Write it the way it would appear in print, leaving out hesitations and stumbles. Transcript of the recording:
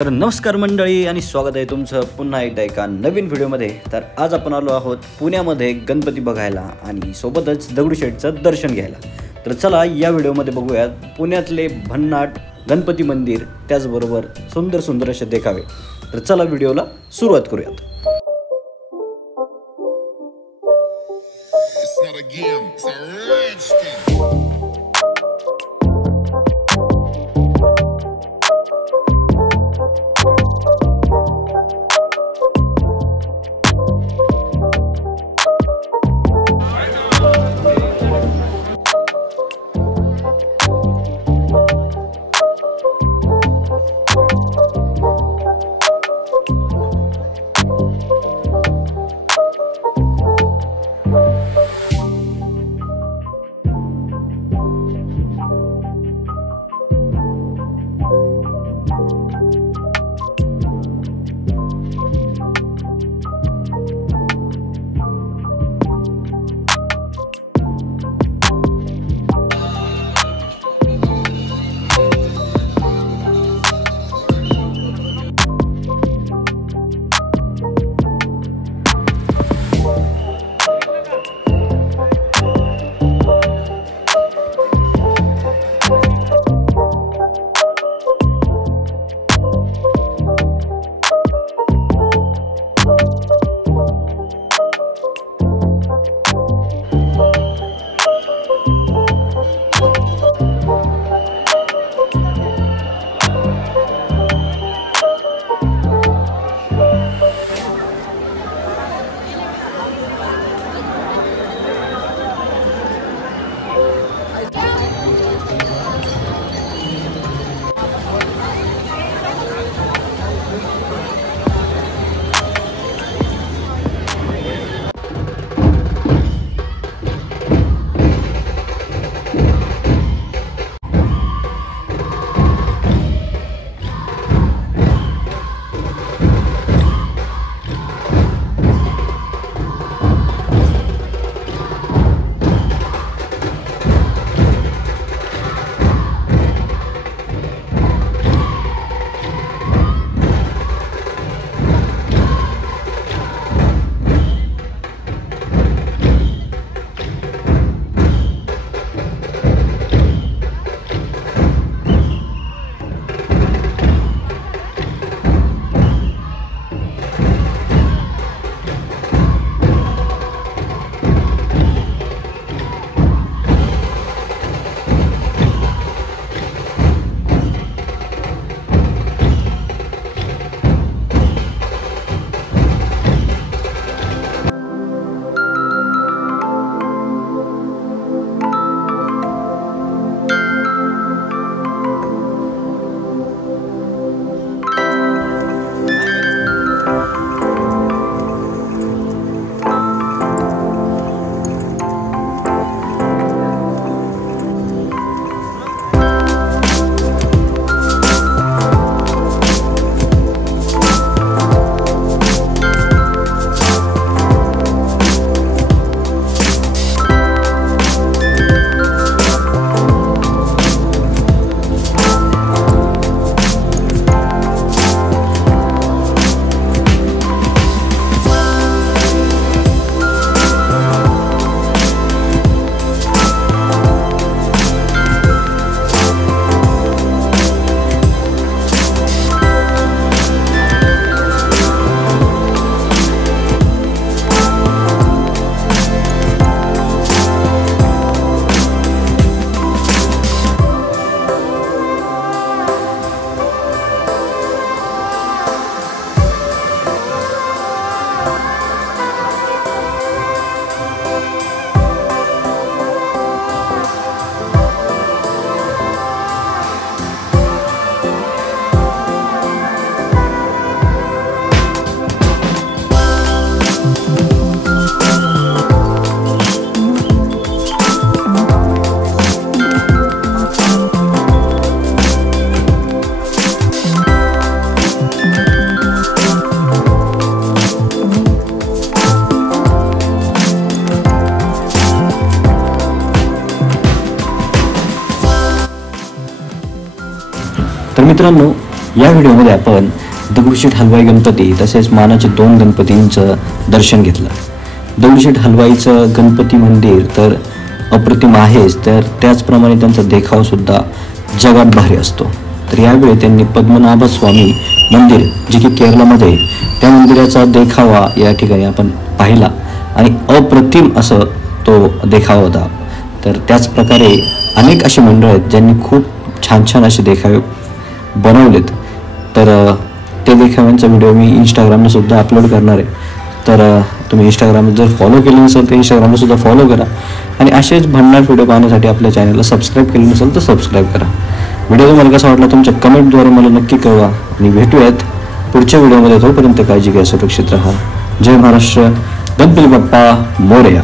तर नमस्कार मंडळी आणि स्वागत आहे तुमचं पुन्हा एकदा एका नवीन व्हिडिओमध्ये। तर आज आपण आलो आहोत पुण्यामध्ये गणपती बघायला आणि सोबतच दगडूशेठचं दर्शन घ्यायला। तर चला या व्हिडिओमध्ये बघूयात पुण्यातले भन्नाट गणपती मंदिर, त्याचबरोबर सुंदर सुंदर असे देखावे। तर चला व्हिडिओला सुरुवात करूयात। तर मित्रांनो, या व्हिडिओमध्ये आपण दगडूशेठ हलवाई गणपती तसेच मानाचे 2 गणपतींचं दर्शन घेतलं. दगडूशेठ हलवाईचं गणपती मंदिर तर अप्रतिम आहेच, तर त्याचप्रमाणे त्यांचा देखावसुद्धा जगात भारी असतो. तर यावेळी त्यांनी पद्मनाभ स्वामी मंदिर जे की केरळमध्ये, त्या मंदिराचा देखावा या ठिकाणी आपण पाहिला आणि अप्रतिम असं तो देखावा होता. तर त्याचप्रकारे अनेक अशी मंडळ आहेत ज्यांनी खूप छान छान असे देखावे बनवलेत. तर ते देखाव्यांचा व्हिडिओ मी इंस्टाग्रामला सुद्धा अपलोड करणार आहे. तर तुम्ही इंस्टाग्राम जर फॉलो केलं नसेल तर इंस्टाग्रामला सुद्धा फॉलो करा आणि असेच भन्नाट व्हिडिओ पाहण्यासाठी आपल्या चॅनलला सबस्क्राईब केलं नसेल तर सबस्क्राईब करा. व्हिडिओ तुम्हाला कसा वाटला तुमच्या कमेंटद्वारे मला नक्की कळवा आणि भेटूयात पुढच्या व्हिडिओमध्ये. तोपर्यंत काळजी घ्या, सुरक्षित राहा. जय महाराष्ट्र. गणपती बाप्पा मोरया.